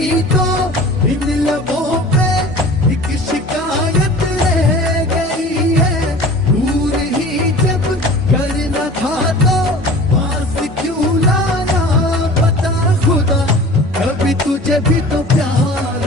नहीं तो इन लबों पे एक शिकायत रह गई है। दूर ही जब करना था तो पास क्यों लाया, बता खुदा कभी तुझे भी तो प्यार